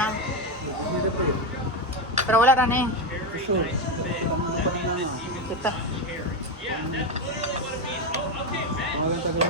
na. Pero wala na eh. Sure. Kita. Walang tagal.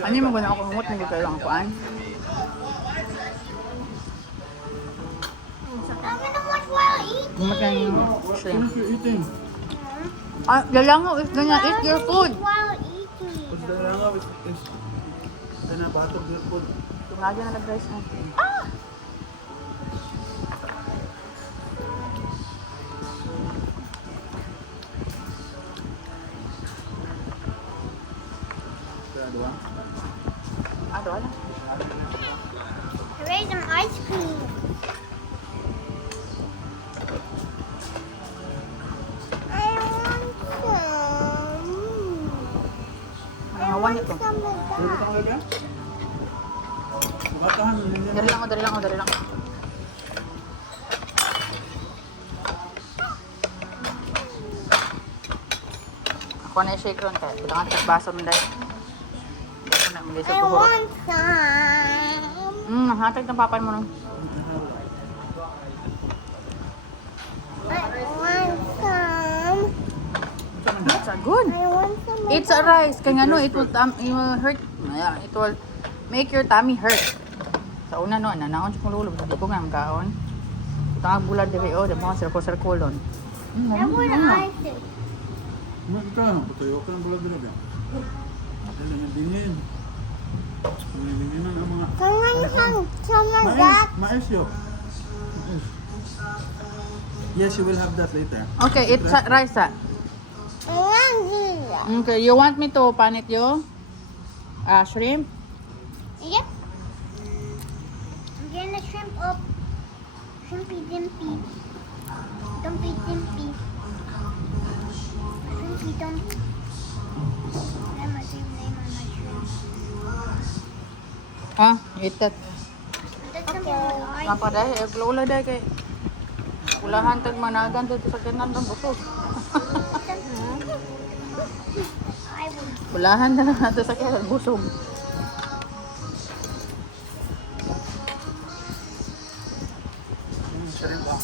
Ano yung maganda ako humot, hindi kayo lang kuan. I'm gonna watch while eating. Humot lang yung shrimp. What are you eating? Ah, galangaw is ganyan, eat your food. While eating. What's the langaw is batog your food. Tumagyan na nag-rice na. Dua. Ah, doon na. Raise some ice cream. I want some. Nangawan ito. Some of Pwede that. ka talaga? Batahan mo nila. Dali lang ako, dali lang ako, dali lang. Ako na i-shake ron kaya. Bilangan sa baso mo dahil. Hindi ko na, hindi sa I buhuro. want some. Hatag ng papan mo nun. I want some. It's a good. I want some. of It's a that. rice. Kaya ano, it will hurt. It will make your tummy hurt. Sa una no, nanaon siya kung lulog. Hindi ko nga magkaon. Ito ang bulad diri o, diba? Circle-circle on. I want ice cream. Ito, patuyo ka ng bulag dito. Dali nga dingin. Dingin ang mga... Can I have some of that? Mais yun. Mais. Yes, you will have that later. Okay, it's a rice ah. I want this. Okay, you want me to pan it you? Shrimp? Yep. I'm getting the shrimp up. Shrimpy dimpy. Dumpy dimpy. Shrimpy dumpy. That's my favorite name on my shrimp. Eat that. That's something like Apa dahil, ula dahil kay ulahan tag managan dito sa kanan ng busog. I would. Ulahan na lang nato sa kanan busog. Shrimp ah.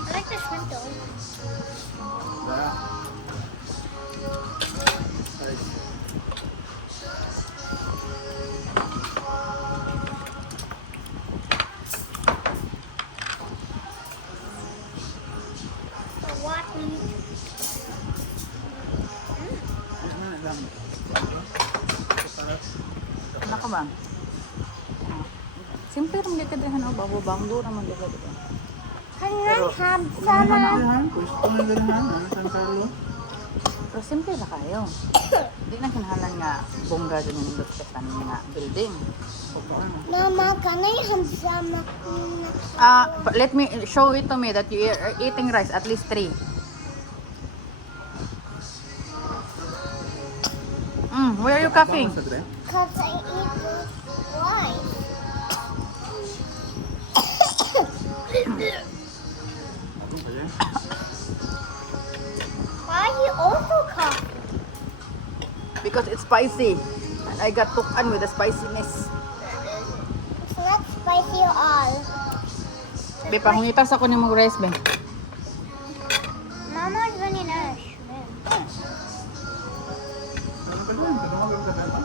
I like the shrimp though. Dara. Rice. The what meat? Yes, man, alam. Sarap. Ano ka ba? Simple naman dito din o, babo-banggo naman dito. Can I have some? Dalihan, pwesto na dalihan. Ano San Carlo? Pero simple na kayo. Hindi na kinahalan nga bongga din yung indot sa kanin nga building. Mama, can I have some? Let me show it to me that you are eating rice, at least 3. Where are you coughing? Sa dre? Cause I eat this rice. Ako kaya? Why you also cough? Because it's spicy. And I got tukan with the spiciness. It's not spicy at all. Be, pangungitas ako ni mong rice, be. Mama's running out of shrimp. Ano ka dyan? Kadungag ka dyan?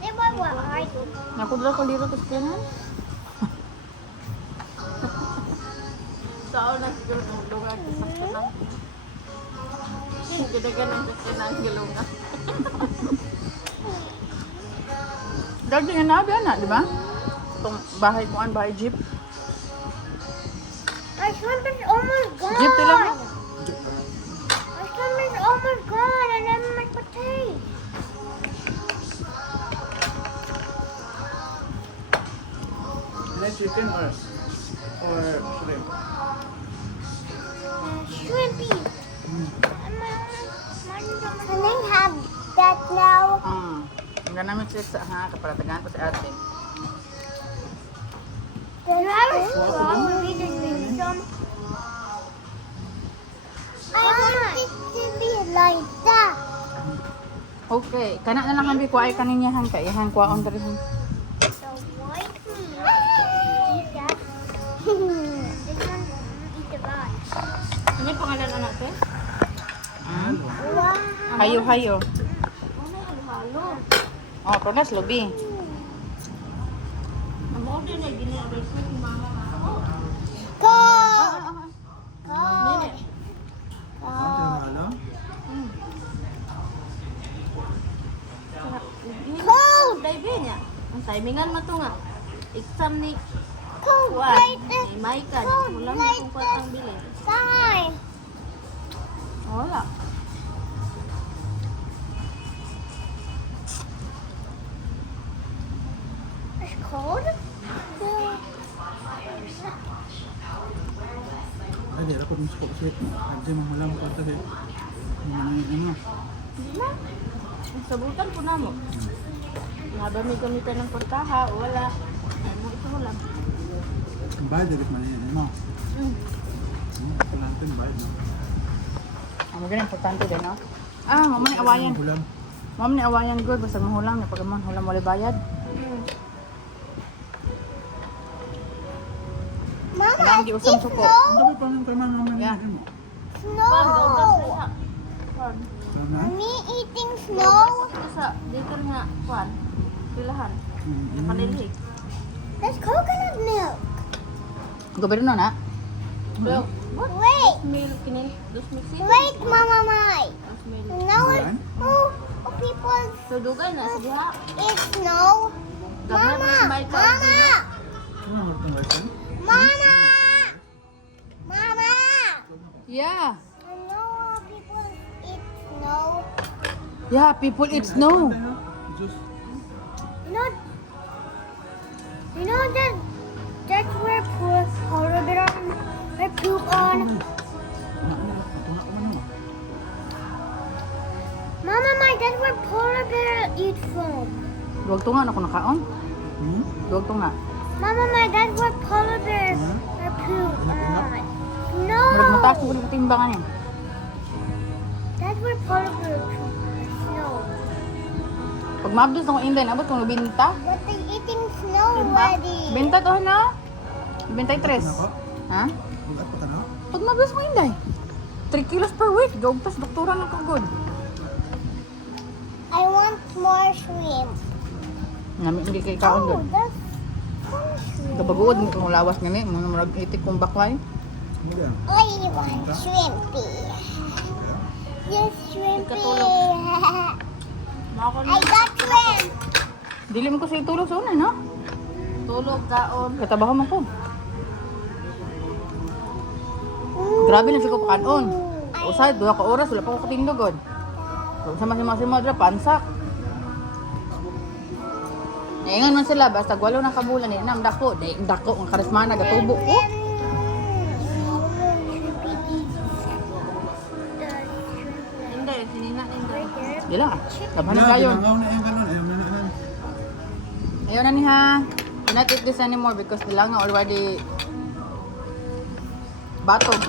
They want what I do. Nakudra ko liro sa pinan. Saan na siguro ng lugar sa pinan? Gidagan ng pinan gilunga. Dagdi nga nabi na, di ba? Itong bahay ko, bahay jeep. My shrimp is almost gone. Jeep lang. My shrimp is almost gone, and then my potato. Like chicken or shrimp? Shrimpy. Can I have that now? Ang ganamit siya sa kapalatagan ko si ate. Then I have a straw. I want it to be like that. Okay, kana na lang ang bikuay kaninyahan ka. Ihan kwaon diri. So white eat that. This one eat the rice. Ano yung pangalan na natin? Wow. Hayo hayo. Ano yung halo? Oh, pronas lobi. Ang mga din ay ginagawa ko yung mama ko. Cold. Nene. Halo? Cold. Daibe niya. Ang timingan mo ito nga. Exam ni Cold Juan. like this. Ni Maika. Cold Wala mo like kung kwatang this. bilhin. Sign. Wala. It's cold. Ay, di dapat mas kasi hindi mo malam ko kasi ano. Ang sabutan po na mo. Naba may gamitan ng portaha. Wala. Ano ito mo lang. Ang bayad dapat maliyan mo. Kailangan bayad no. Ang maganda importante din, no? Mama ni awayan. Hulam. Mama ni awayan good basta mahulang na pag man hulang wala bayad. Mama, Kailangan it's giusang suko. snow. Ang dami pa ng taman naman Yeah. mo. Juan, gaugas Snow. na siya. Juan. Tama? Me eating snow. Ito sa dito nga. Juan. Pilahan. Panilhig. That's coconut milk. Gobero no na. Pero, what? Wait. Milk kini. Dos mixin. Wait, Mama, Mai. Dos milk. Now Ayan. people So, dugay na sa diha. eat snow. Daghan Mama, mas may ka. Mama, Ano mo itong lesson? Mama, Mama. Yeah. I know people eat snow. Yeah, people eat snow. Juice. You know, that that's where polar bear I poop on. Tunga ko man mo. Mama, that's where polar bear eat from. Duwag to nga ako nakaon. Duwag to nga. Mama, that's where polar bears are poop on. No, Murag mataas ko ng timbangan eh. that's where polar bears poop. Snow. Pag maabdos na ko inday, abot kong binta. But they eating snow already. Binta to na. Bintay 3. Ako? Ha? Wala pa ka na? Pag maabdos mo inday. 3 kilos per week. Gawagtas doktora na ka good. I want more shrimp. Nami hindi kay kaon Oh, good. that's more shrimp. Kabaguod mo kung lawas ngani, mo murag itik kong baklay. Ano yan? I want shrimpy. Yes, shrimpy. Mako I got shrimp. Dili mo ko sa tulog sa una, no? tulog kaon. Katabaho man ko. Grabe na siya ko pakanon. Usay, 2 ka oras, wala pa ko katindogod. Sama-sama dra pansak. Naingan man sila, basta walo na kabulan, inam dako. Dako, ang karismana, gatubo ko. Hindi, sinina hindi. Dila, laban na kayo. Langaw na yung ganun. Ayaw na na. Ayaw na ni ha. Cannot eat this anymore because the langa already batog.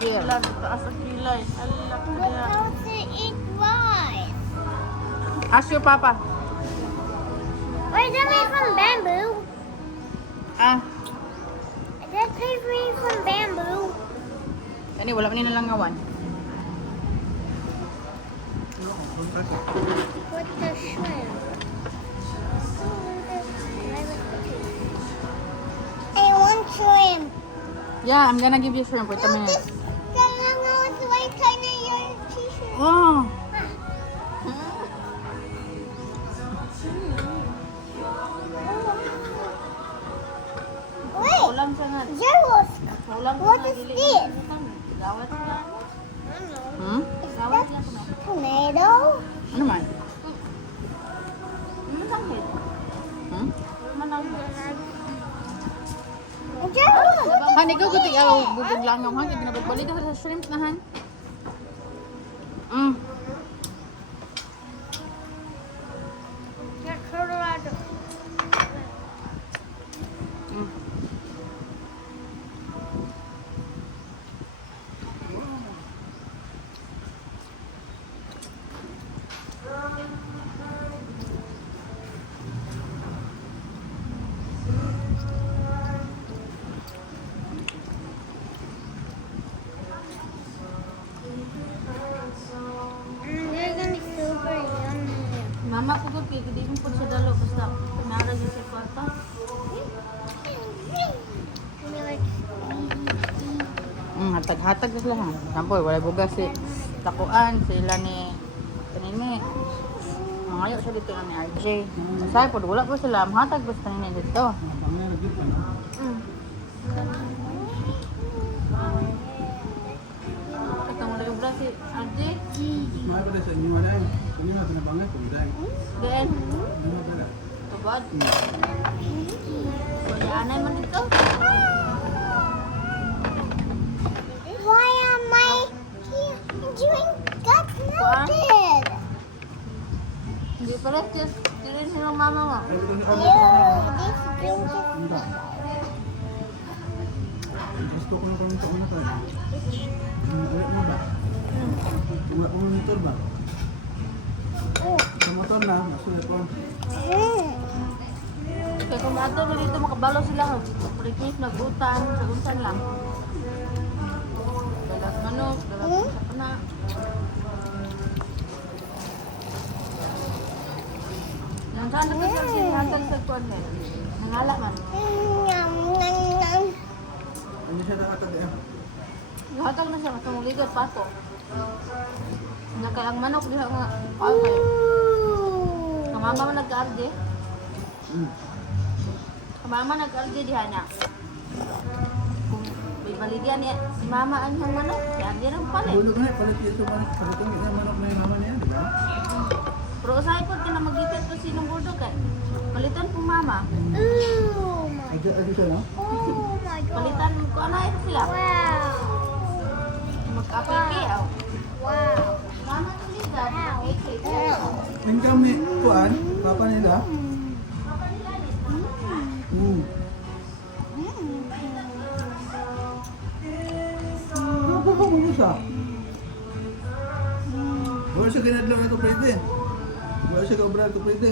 Here. Wala, taas ang kilay. Alak ko But diha. how to eat rice? Ask your papa. Wait, that made from bamboo. Ah, That's made from bamboo. kani wala man ni nalangawan. With the shrimp. I want shrimp. Yeah, I'm gonna give you shrimp. Wait a No, minute. this Kalanga was white kind of your t-shirt. Oh, ulam ko What na is dili. this? Gawat na. Hmm? Gawat lang ko na. Tomato? Ano man? Mananghit. Hmm? Mananghit. And just look. Han, ikaw guti ako bubog lang yung han. Binagbalik ako sa shrimp na han. Mm. Yeah, Colorado. Mm. They're gonna be super yummy. Mama ko gud kay di mo pud sa dalo basta nara gyud sa kwarta. Hatag-hatag na sila ha. Sampo, wala bugas si Takuan, sila ni kanini. Mangayo siya dito ni RJ. Masaya po, wala po sila. Mahatag po sa kanini dito. Ang nga nagdip ka na. Katong wala ubra si Ate. Mga pala sa inyo na yun. Kanina pinabangay ko. Dahil. Then Ano pala? tubad. Wala anay man dito. Why am I here doing got melted? Hindi pala just dili silang mama mo. Ay, ito ni Ew, Carlos. this drink is Ano ba? Gusto ko na kami sa una tayo. Ulit mo ba? Wala ko motor ba? Sa motor na, nasulit ko. Kaya kung ato na dito makabalo sila. Pagkikis nag-utan, sa lang. Dalas manok, dalas sa pana. Nang saan na kasi sinihatan sa kuwan eh. Nangala man. Yum, yum, yum. Ano siya nakatag eh? Hatag na siya, matang uligot pa to. Nakay ang manok diha nga. Okay. Ooh. Kamama man nag-arge. Hmm. Kamama nag-arge diha niya. Kung may baligyan niya, si mama ang yung manok. Si Arge rin palit. Bulog na, palit ito manok. Palit yung manok na yung mama niya, di ba? Pero usahay po ka na mag-ipit po sinong bulldog eh. Palitan po mama. Ooh my, Adi siya, no? oh my god. Palitan ko anay sila. Wow. Mag-apiki aw. Wow. Mama to Lisa, mag-apiki. Income ni Kuan, papa nila. Ano ba mo siya? Wala siya kinadlaw na ito pwede. Wala siya kaobra ito pwede.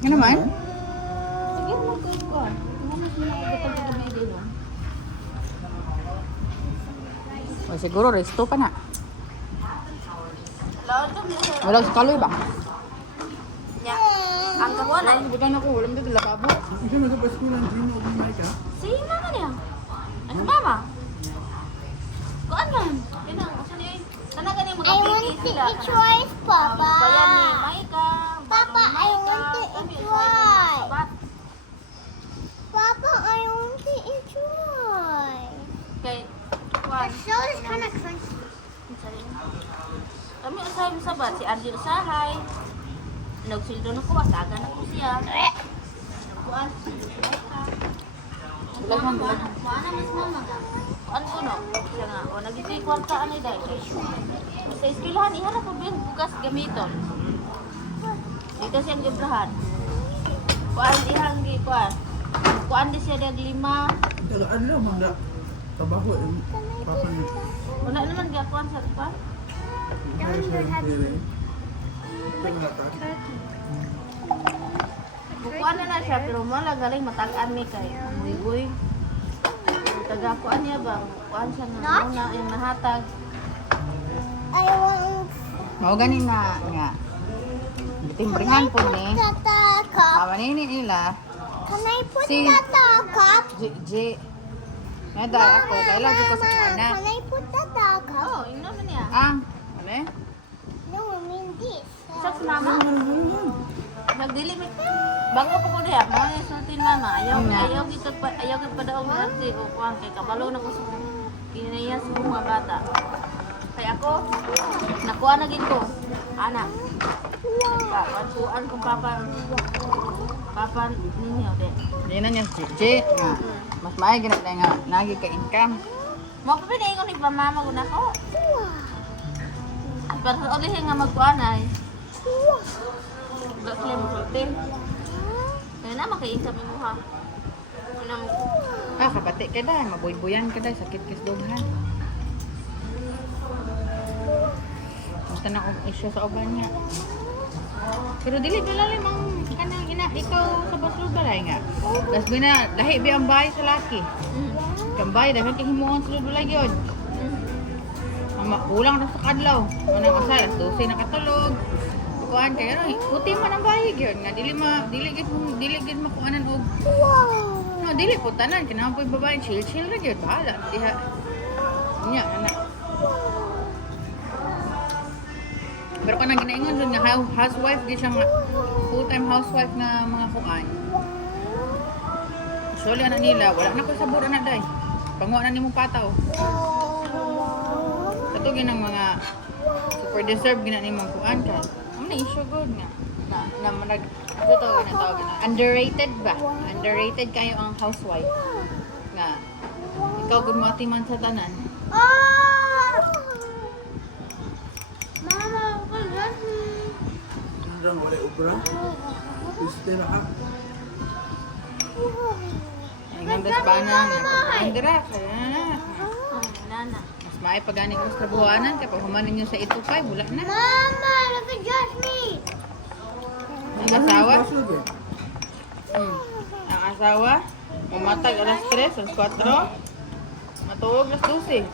Ano man? Sige mo ko ko. Mama sila pagkatag gabi din. O siguro, resto pa na. Laon to mo. Wala sa kaloy ba? Nya. Ang kabuan ay Hindi ka na ko, walang dito lababo. Ikaw na sa paskulan, sino o may ka? si mama niya. Ano mama? Kuan man. Kinang usa ni kana gani I want mag-apiki to sila. eat rice, Bayan ni Papa. Maika. Papa, I want to eat rice. Papa, I want to eat rice. Kay kuan. The shell is kind of crunchy. Kami usahay mo sabat si Arjun usahay. Nagsildo na ko wataga na ko siya. Kuan. Bulag man. Mana mas mama nga. Kuan ko no. Siya nga o nagiti kwarta ani dai. Sa eskwelahan iharap po yung bugas gamiton. Dito siyang gibrahan. Kuan dihang gi kuan. Kuan di siya dag 5. Tagaan lang, mga trabaho. Papa niya. Wala naman gakuan sa kuan. Kaya siya yung pili. Ito na lahat. Bukuan na siya pero wala galing matag-an mi kay amoy-goy. Taga-kuan niya ba? Kuan siya nga una yung nahatag. I want Mao gani na nga. Timbringan po ni. the cup. Kamanini nila. Can I put Si- the cup? J. Nada ako, kailan ko sa kana. Can I put the cup? Oh, ino man niya. Ah, ano? No, I mean this. Sa mama. dili mi bago pa ko diha, mo ni sultin mama. Ayaw gid pa daw ng arte o kuan kay kabalo na ko sa kinaya sa mga bata. Kay ako nakuha na gid ko. Anak. Nagpakuan kung papa ninyo de. Hindi na niya si Che. Nga. Mas maay ganit na nga. Nagi ka income. Mo pa pinay ko ni mama ko nako. Pero ulit nga magkuan ay. Bakit mo sultin? Kaya na makainsa mo ha. Ano Kapati ka da. Mabuy-buyan ka da. Sakit kis dughan. Basta na isyo sa uban niya. Pero dili dalalim ang kanang ikaw sa basulod balay nga. Das bina lahi bi ang bahay sa laki. Kang bahay dagan kay himuon sa balay gyud. Ang ulang na sa kadlaw. Manang asal 12 nakatulog. Kuan kay ano, puti man ang bahay gyud nga dili gid makuanan og. No, dili po tanan kinahanglan po babae chill ra gyud bahala diha. Nya anak. Pero kanang ginaingon dun nga housewife di siya nga full-time housewife na mga kuan. Actually ana nila wala na ko sabor na day. Panguha na nimong pataw. Kato ginang mga super deserve gina nimong kuan ka. Ang na issue good nga. Na manag ito tawag na underrated ba? Underrated kayo ang housewife. Nga ikaw gud mo atiman sa tanan. Mama, what is Diyan wala ubra. Piste na ka. Ay ganda sa bana nga. Andra, na. nana. Mas maay pagani ko sa trabuhanan kay pag humanin niyo sa itupay, wala na. Mama, look at Jasmine. Ang asawa? Baslog eh. Ang asawa, umatag alas 3, alas 4. Matuog alas 12.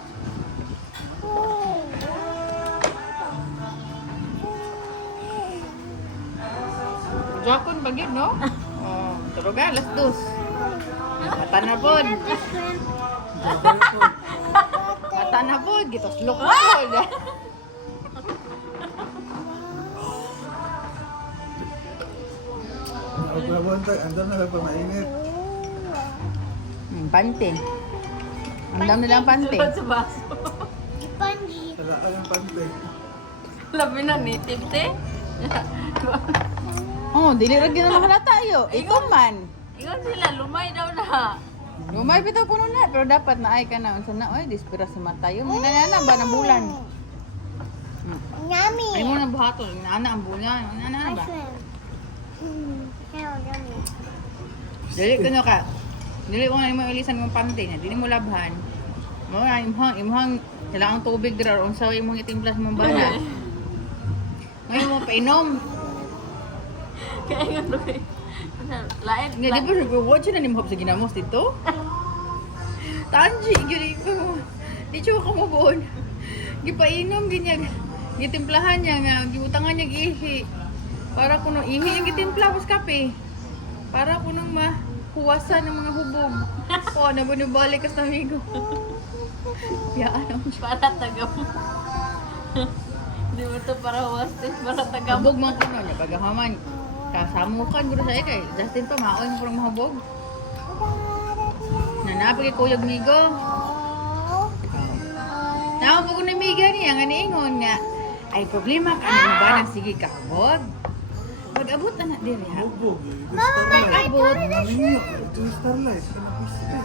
Jakon bagyod no? Oh, tulog alas 2. Mata na pod. Mata na pod, gitoslok na pod. Nakabrabuan tayo. Andun na lang pa mainit. Pante. Ang dami nilang pante. Sa baso. Panji. Talaan ang pante. Labi na native te. Oh, dili ra gyud mahalata ayo. Ikaw man. Ingon sila, lumay daw na. Lumay bitaw kuno na, pero dapat na ay ka na unsa na oy, dispira sa mata yo. Mina na ba ng bulan? Yummy. Ay mo na buhaton, ana ang bulan. Ana ba? Yummy. Dili kuno ka. Dili ko nga mo ilisan mong pante na, dili mo labhan. Mo na imhang sila ang tubig dira unsa imong itimpla sa mong bana. Ngayon mo painom. Kaya ingon ko. Lain. Nga di ba siguro watch na nimhop sa ginamos dito? Tanji gyud ko. Di siya ko mo buon. Gipainom ginyag. Gitimplahan niya nga giutangan niya ihi. Para kuno ihi ang gitimpla pas kape. Para kuno mahuwasan ng mga hubog. Oh, nabunibalik ka sa amigo. Yaan ang Para tagam. Di mo to para wastes, para tagam. hubog man kuno niya pagahaman. Kasamukan guro sa kay Justin pa maoy mo parang mahubog. Nanapag kuyog migo. Nawa po ko na miga niya nga niingon nga. Ay problema ka na ba nang sige ka hubog? Pag-abot na na diri ha. Bubog eh. Pag-abot. Naninyo. Ito yung starlight. Kana piste.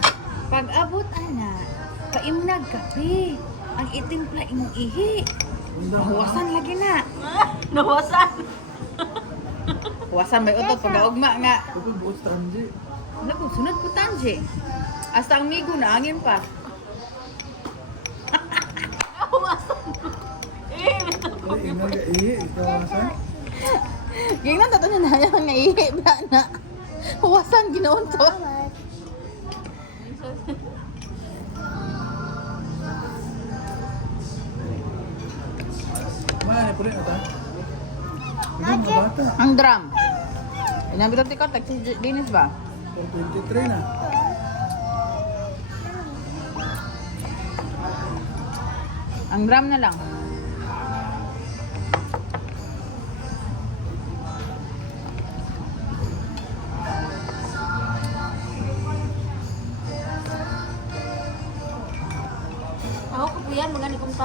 Pag-abot ana. Paimnag kape. Ang itimpla imong ihi. Mahuwasan lagi na. Nawasan. Huwasan may utot pag-augma nga. Bukod bukod sa Anji. Naku, sunod ko tanje. Hasta ang migo na angin pa. Nawasan. Ay, ingal ka ihi. Ito asan. Gingnan tato na yang nga ihi ba na. Huwasan ginoon to. Mana na pulit na ta? Hindi mga bata. Ang drum. Inabot ti ka tag si Dennis ba? 423 na. Ang drum na lang.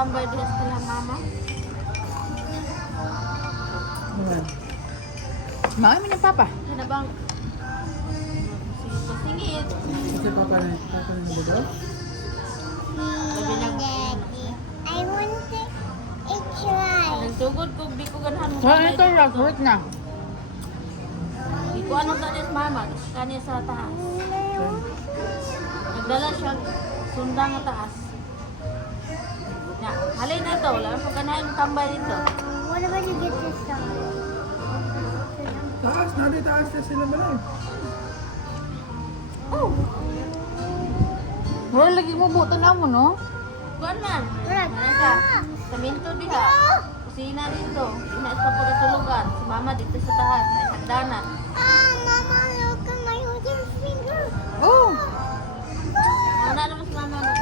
tambay din sa kanilang mama. Ayan. Maami ng papa. Ano bang singit? Kasi papa na budaw? Sabi nag I want to try. nagsugod ko di ko ganahan mo. So, ito lang, fruit na. Di ko ano sa des mama, kanya sa taas. Nagdala siya sundang nga taas. Na, halay na ito, wala mo ganahan tambay dito. What about you get this stuff? Taas na, di taas na sila ba lang? Oh, Wala lagi mo buto na mo, no? kuan man. Wala. Ano ka? Sa minto diha. Kusina dito. Ina sa pagkatulugan. Si mama dito sa taas. Sa hagdanan. Ah, Mama, look at my other finger. Oh! Una naman si mama na.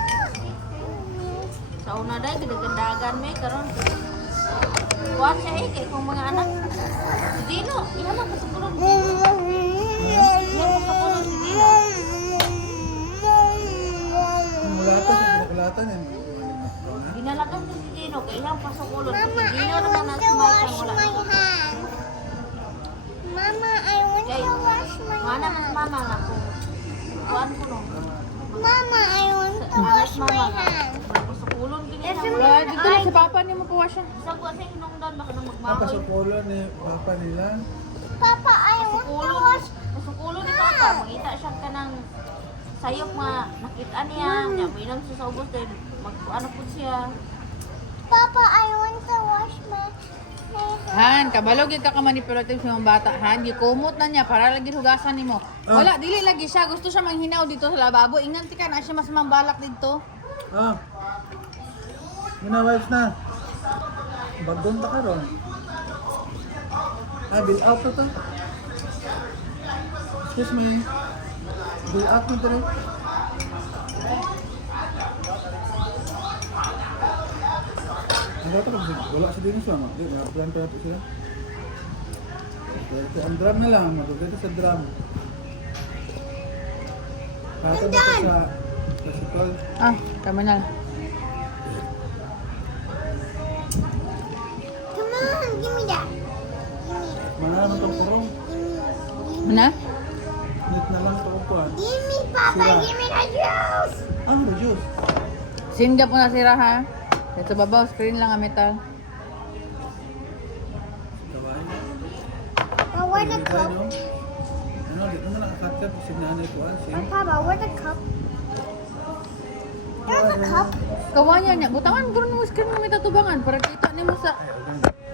Sa una dahil, ginagandagan may karon. Kuhan siya eh, kay kung mga anak. Si Dino, ihalang ka sa kulong. Ihalang ka sa kulong si Dino. Ang mulatan, sa pinakulatan yan. Ginalagan ko si Dino, kay ihalang pa sa kulong. Si Mama, Dino I naman want na to smile wash kang wala. my hands. Mama, I want Kay, to wash my mana mas hands. mama nga kung kuhan ko no. Mama, I want to Anak wash my mama nga. hands. Ako sa kulong Yes, ginagawa. Wala, dito lang si papa niya mo puwa siya. Isang ko sa hinungdan, baka nang Papa magmamoy. sa polo ni papa nila. Papa, I want to Masukulo, wash. masukulo ni Papa. Mangita siya ka ng sayop nga nakita niya. Niya, minam siya sa ubos dahil ano po siya. Papa, I want to wash my hands. Han, kabalo gid ka ka manipulative sa mga bata, Han. Gikumot na niya para lagi hugasan nimo. Wala, dili lagi siya. Gusto siya manghinaw dito sa lababo. Ingan ti ka na siya mas mambalak dito. Ah. Minawives na. Bagong ta karon. Ah, bill out na to. Excuse me. Bill out na to rin. Ang gato kasi wala sa dinis mo. Di, mga plan pa natin sila. Ito, ang drum na lang. Magaganda sa drum. Pato na to sa classical. Ah, tama na. Come on, give me that. Mga naman itong kurong. Mana? Nit na lang ito kukuhan. Give me, Papa, Sira. give me the juice. Ah, may juice. Singgap mo na sira, ha? Ito babaw, screen lang ang metal. Gawin. Oh, where's the cup? Ano, dito mo nakakatkat. Signahan na ikuhan. Oh, Papa, where's the cup? There's a cup. Kawanya niya, butangan guro mo screen mo may tatubangan para kita nimo sa Ay, okay.